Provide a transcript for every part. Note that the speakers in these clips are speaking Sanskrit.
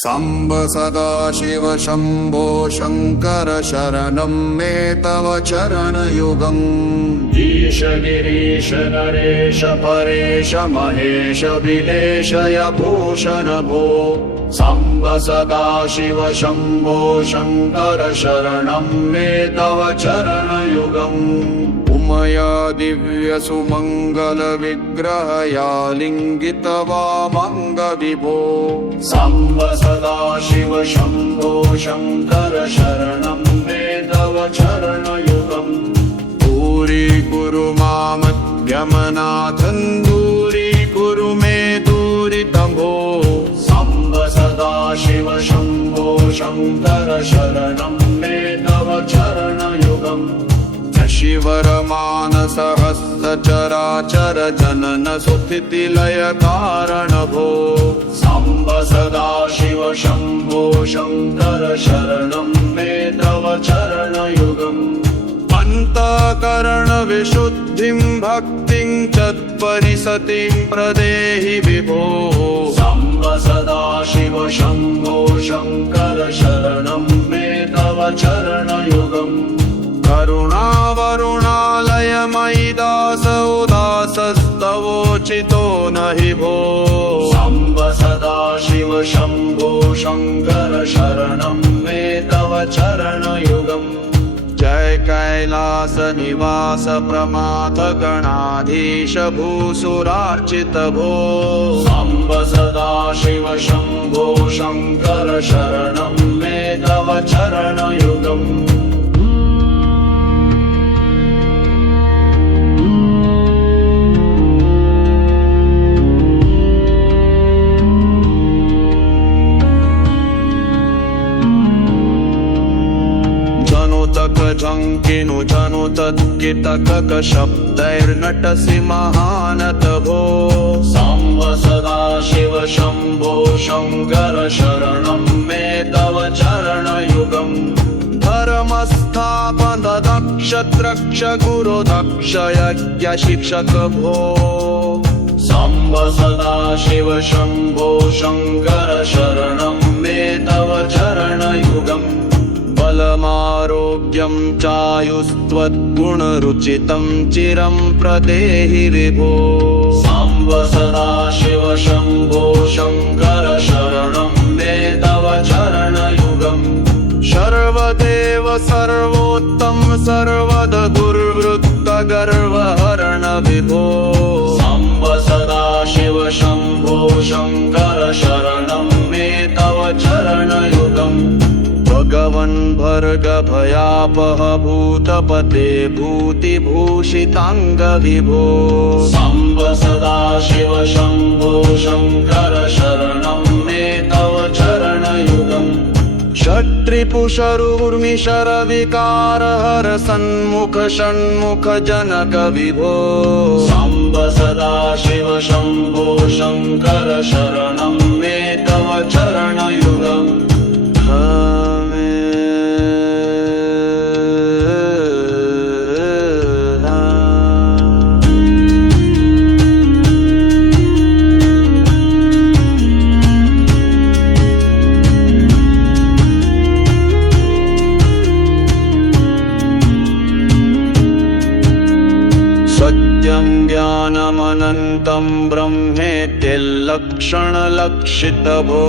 साम्ब सदाशिव शम्भो शङ्कर शरणं मे तव चरणयुगम्। ईश गिरीश नरेश परेश महेश विलेशय भूषण भो। साम्ब सदाशिव शम्भो शङ्कर शरणं मे तव चरणयुगम्। उमया दिव्य सुमङ्गल विग्रहया लिङ्गित वामङ्ग विभो। साम्ब सदाशिव शम्भो शङ्कर शरणं मे तव चरणयुगम्। दूरीकुरु मामध्यमनाथं दूरीकुरु मे दूरितं भो। साम्ब सदाशिव शम्भो शङ्कर शरणं मे तव चरणयुगम्। शिवरमानसहस्रचराचर जनन सुस्थितिलय कारण भो। साम्ब सदाशिव शम्भो शङ्कर शरणं मे तव चरणयुगम्। अन्तःकरण विशुद्धिं भक्तिं च परिसतिं प्रदेहि विभो। साम्ब सदाशिव शम्भो शङ्कर शरणं मे तव चरणयुगम्। करुणावरुणालय मयि दास उदासस्तवोचितो न हि भो। साम्ब सदाशिव शम्भो शङ्कर शरणं मे तव चरणयुगम्। जय कैलास निवास प्रमाथ गणाधीश भूसुरार्चित भो। साम्ब सदाशिव शम्भो शङ्कर शरणं मे तव चरणयुगम्। झङ्किनु जनु तत्कितकक शब्दैर्नटसि महानत भो। साम्ब सदाशिव शम्भो शङ्कर शरणं मे तव चरणयुगम्। धर्मस्थापन दक्ष द्रक्ष गुरु दक्ष यज्ञ शिक्षक भो। साम्ब सदाशिव शम्भो शङ्कर शरणं मे तव चरणयुगम्। बलमारोग्यं चायुस्त्वद्गुणरुचितं चिरं प्रदेहि विभो। साम्ब सदाशिव शम्भो शङ्कर शरणं मे तव चरणयुगम्। सर्वदेव सर्वोत्तम सर्वद दुर्वृत्त गर्वहरण विभो। साम्ब सदाशिव शम्भो शङ्कर शरणं मे तव चरणयुगम्। भगवन् भर्ग भयापह भूतपते भूतिभूषिताङ्ग विभो। साम्ब सदाशिव शम्भो शङ्कर शरणं मे तव चरणयुगम्। षट्रिपुशरूर्मिशरविकार हर सन्मुख षण्मुख जनक विभो। साम्ब सदाशिव शम्भो शङ्कर शरणं मे तव चरणयुगम्। सत्यं ज्ञानमनन्तं ब्रह्मेत्यल्लक्षणलक्षित भो।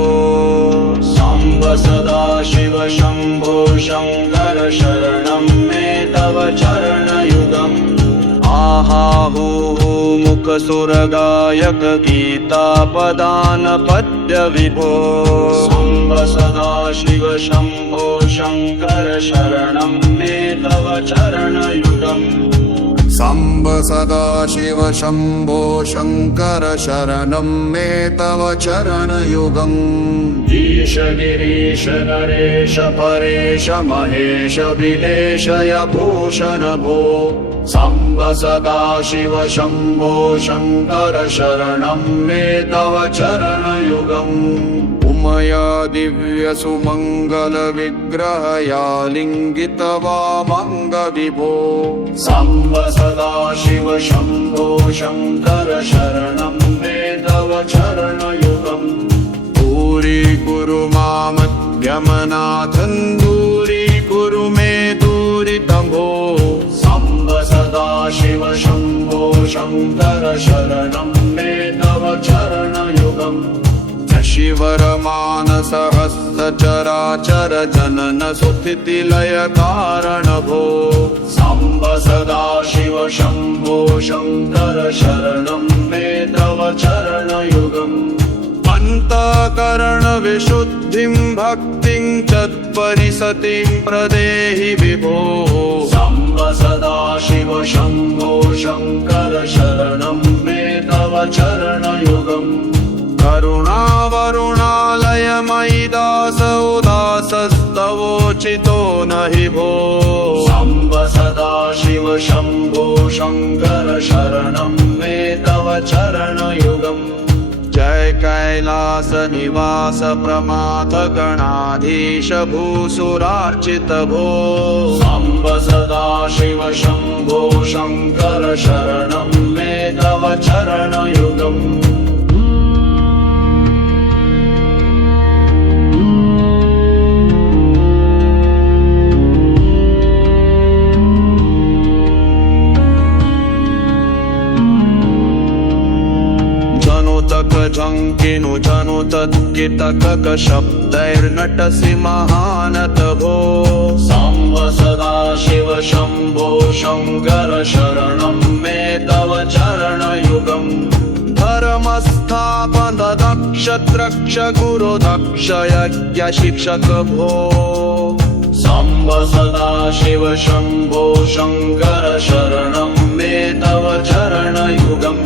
साम्ब सदाशिव शम्भो शङ्कर शरणं मे तव चरणयुगम्। आहाहुः मुखसुरगायक गीतापदान पद्य विभो। साम्ब सदाशिव शम्भो शङ्कर शरणं मे तव चरणयुगम्। साम्ब सदाशिव शम्भो शङ्कर शरणं मे तव चरणयुगम्। ईश गिरीश नरेश परेश महेश विलेशय भूषण भो। साम्ब सदाशिव शम्भो शङ्कर शरणं मे तव चरणयुगम्। उमया दिव्य सुमङ्गल विग्रहया लिङ्गित वामङ्ग विभो। साम्ब सदाशिव शम्भो शङ्कर शरणं मे तव चरणयुगम्। दूरीकुरु शमनाथं दूरीकुरु मे दुरितं भो साम्ब सदाशिव शम्भो शङ्कर शरणं मे तव चरणयुगम् शिवरमानसहस्रचराचर जनन सुस्थितिलय कारण भो साम्ब सदाशिव शम्भो शङ्कर शरणं मे तव चरणयुगम् अन्तःकरण विशुद्धिं भक्तिं च परिसतिं प्रदेहि विभो साम्ब सदाशिव शम्भो शङ्कर शरणं मे तव चरणयुगम् करुणावरुणालयमयि दास उदासस्तवोचितो न हि भो साम्ब सदाशिव शम्भो शङ्कर शरणं मे तव चरणयुगम् जय कैलास निवास प्रमाथ गणाधीश भूसुरार्चित भो साम्ब सदाशिव शम्भो शङ्कर शरणं मे तव चरणयुगम् झङ्किनु जनुतत्कितकक शब्दैर्नटसि महानत भो साम्ब सदाशिव शम्भो शङ्कर शरणं मे तव चरणयुगम् धर्मस्थापन दक्ष द्रक्ष गुरु दक्ष यज्ञ शिक्षक भो साम्ब सदाशिव शम्भो शङ्कर शरणं मे तव चरणयुगम्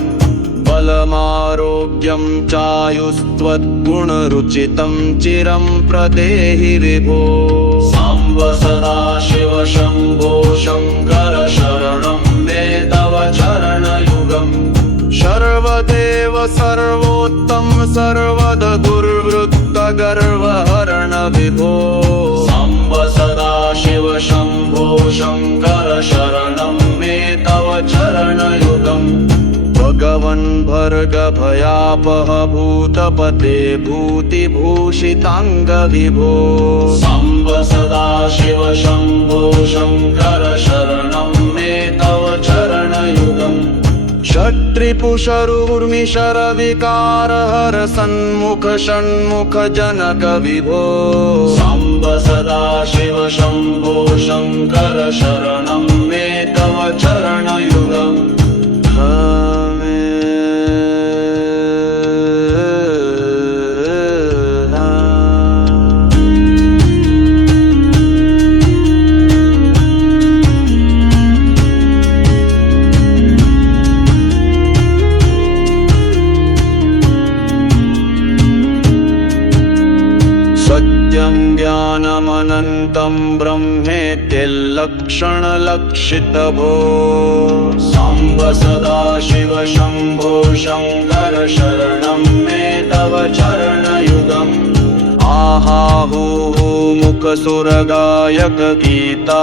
बलमारोग्यं चायुस्त्वद्गुणरुचितं चिरं प्रदेहि विभो साम्ब सदाशिव शम्भो शङ्कर शरणं मे तव चरणयुगम् सर्वदेव सर्वोत्तम सर्वद दुर्वृत्त गर्वहरण विभो साम्ब सदाशिव शम्भो शङ्कर शरणं मे तव चरणयुगम् भगवन् भर्ग भयापह भूतपते भूतिभूषिताङ्ग विभो साम्ब सदाशिव शम्भो शङ्कर शरणं मे तव चरणयुगम् षट्रिपुशरूर्मिशर विकार हर सन्मुख षण्मुख जनक विभो साम्ब सदाशिव शम्भो शङ्कर शरणं मे तव चरणयुगम् सत्यं ज्ञानमनन्तं ब्रह्मेत्यल्लक्षणलक्षित भो साम्ब सदाशिव शम्भो शङ्कर शरणं मे तव चरणयुगम् आहाहु मुखसुरगायक गीता